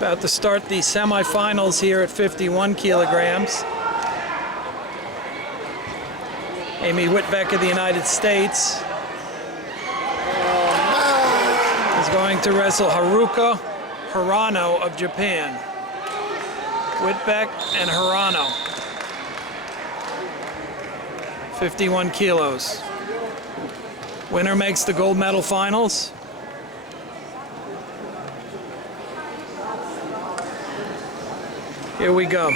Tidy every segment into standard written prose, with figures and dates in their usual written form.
About to start the semifinals here at 51 kilograms. Amy Whitbeck of the United States is going to wrestle Haruka Hirano of Japan. Whitbeck and Hirano. 51 kilos. Winner makes the gold medal finals. Here we go.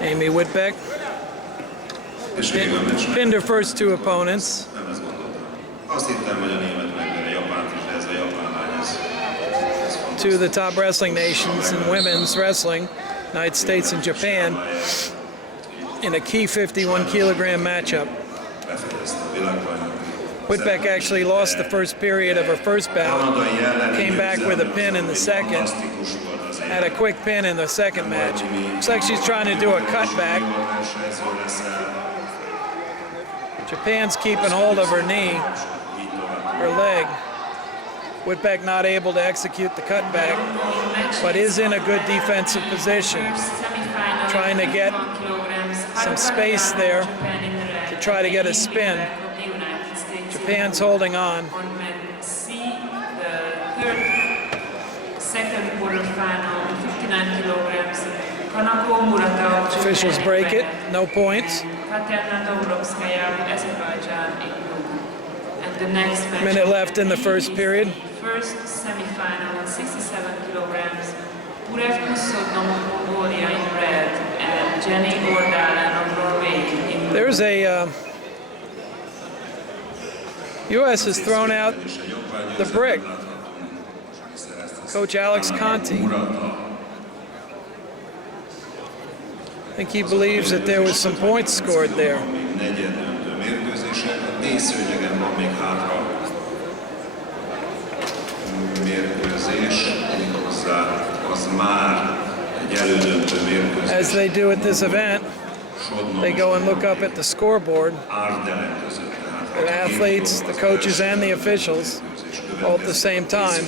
Amy Whitbeck pinned her first two opponents. Two of the top wrestling nations in women's wrestling, United States and Japan, in a key 51 kilogram matchup. Whitbeck actually lost the first period of her first bout, came back with a pin in the second, had a quick pin in the second match. Looks like she's trying to do a cutback. Japan's keeping hold of her knee, her leg. Whitbeck not able to execute the cutback, but is in a good defensive position, trying to get some space there to try to get a spin. Japan's holding on. Officials break it, no points. Minute left in the first period. First semifinal, 67 kilograms. Mongolia in red and Jenny Gordalen of Norway in blue. There's a U.S. has thrown out the brick. Coach Alex Conti. I think he believes that there was some points scored there. As they do at this event, they go and look up at the scoreboard. The athletes, the coaches, and the officials all at the same time.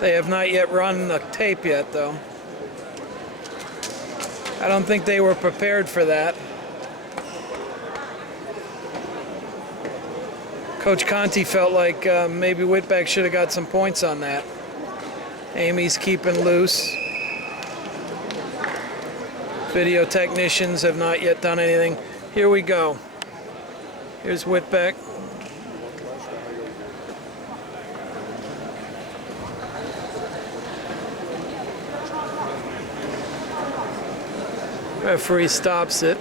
They have not yet run the tape yet, though. I don't think they were prepared for that. Coach Conti felt like maybe Whitbeck should have got some points on that. Amy's keeping loose. Video technicians have not yet done anything. Here we go. Here's Whitbeck. Referee stops it.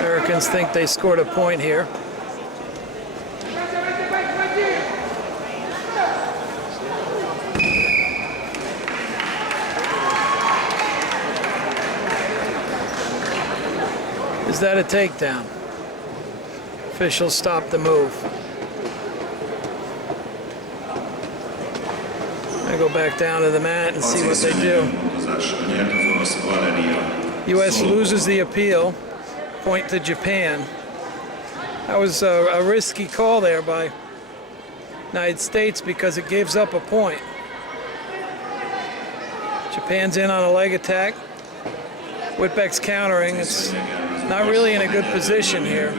Americans think they scored a point here. Is that a takedown? Officials stop the move. I go back down to the mat and see what they do. U.S. loses the appeal. Point to Japan. That was a risky call there by United States because it gives up a point. Japan's in on a leg attack. Whitbeck's countering. It's not really in a good position here.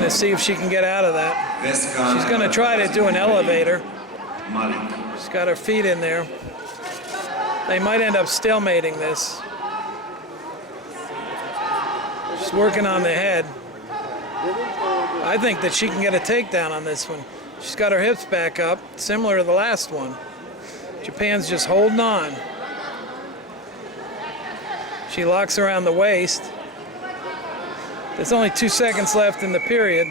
Let's see if she can get out of that. She's going to try to do an elevator. She's got her feet in there. They might end up stalemating this. She's working on the head. I think that she can get a takedown on this one. She's got her hips back up, similar to the last one. Japan's just holding on. She locks around the waist. There's only 2 seconds left in the period.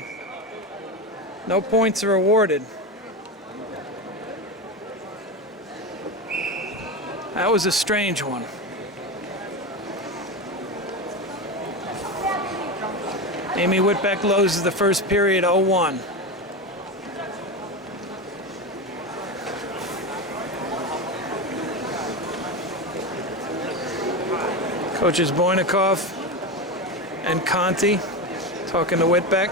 No points are awarded. That was a strange one. Amy Whitbeck loses the first period 0-1. Coaches Boynikov and Conti talking to Whitbeck.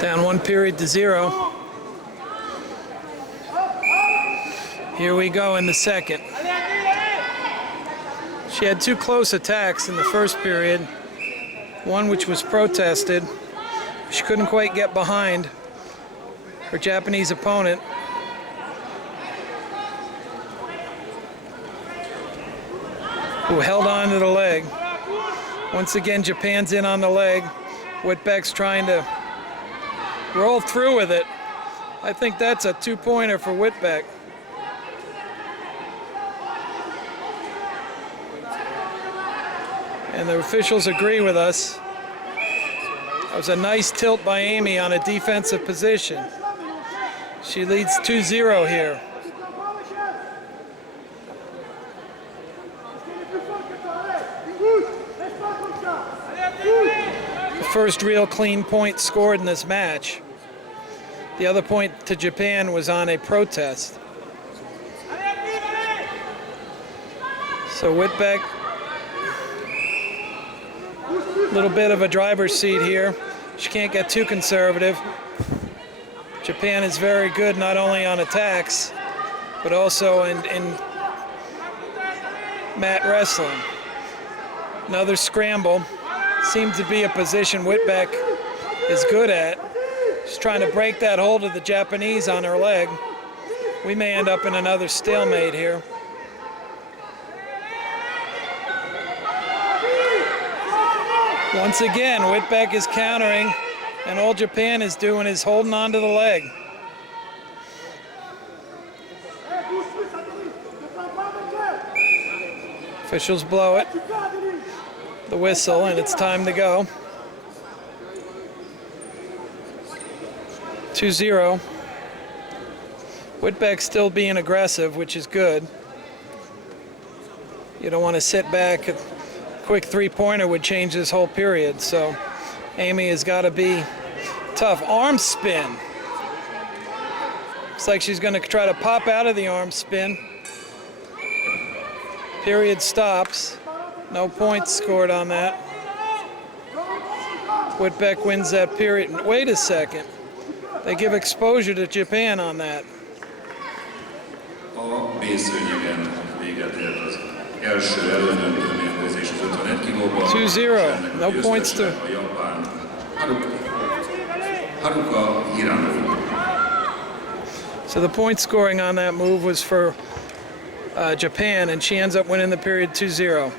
Down 1 period to 0. Here we go in the second. She had 2 close attacks in the first period, one which was protested. She couldn't quite get behind her Japanese opponent. Who held on to the leg. Once again, Japan's in on the leg. Whitbeck's trying to roll through with it. I think that's a 2-pointer for Whitbeck. And the officials agree with us. That was a nice tilt by Amy on a defensive position. She leads 2-0 here. The first real clean point scored in this match. The other point to Japan was on a protest. So Whitbeck, a little bit of a driver's seat here. She can't get too conservative. Japan is very good not only on attacks, but also in mat wrestling. Another scramble. Seems to be a position Whitbeck is good at. She's trying to break that hold of the Japanese on her leg. We may end up in another stalemate here. Once again, Whitbeck is countering, and all Japan is doing is holding on to the leg. Officials blow it, the whistle, and it's time to go. 2-0. Whitbeck still being aggressive, which is good. You don't want to sit back. A quick 3-pointer would change this whole period, so Amy has got to be tough. Arm spin. Looks like she's going to try to pop out of the arm spin. Period stops. No points scored on that. Whitbeck wins that period. Wait a second. They give exposure to Japan on that. 2-0. No points to Haruka Hirano. So the point scoring on that move was for Japan, and she ends up winning the period 2-0.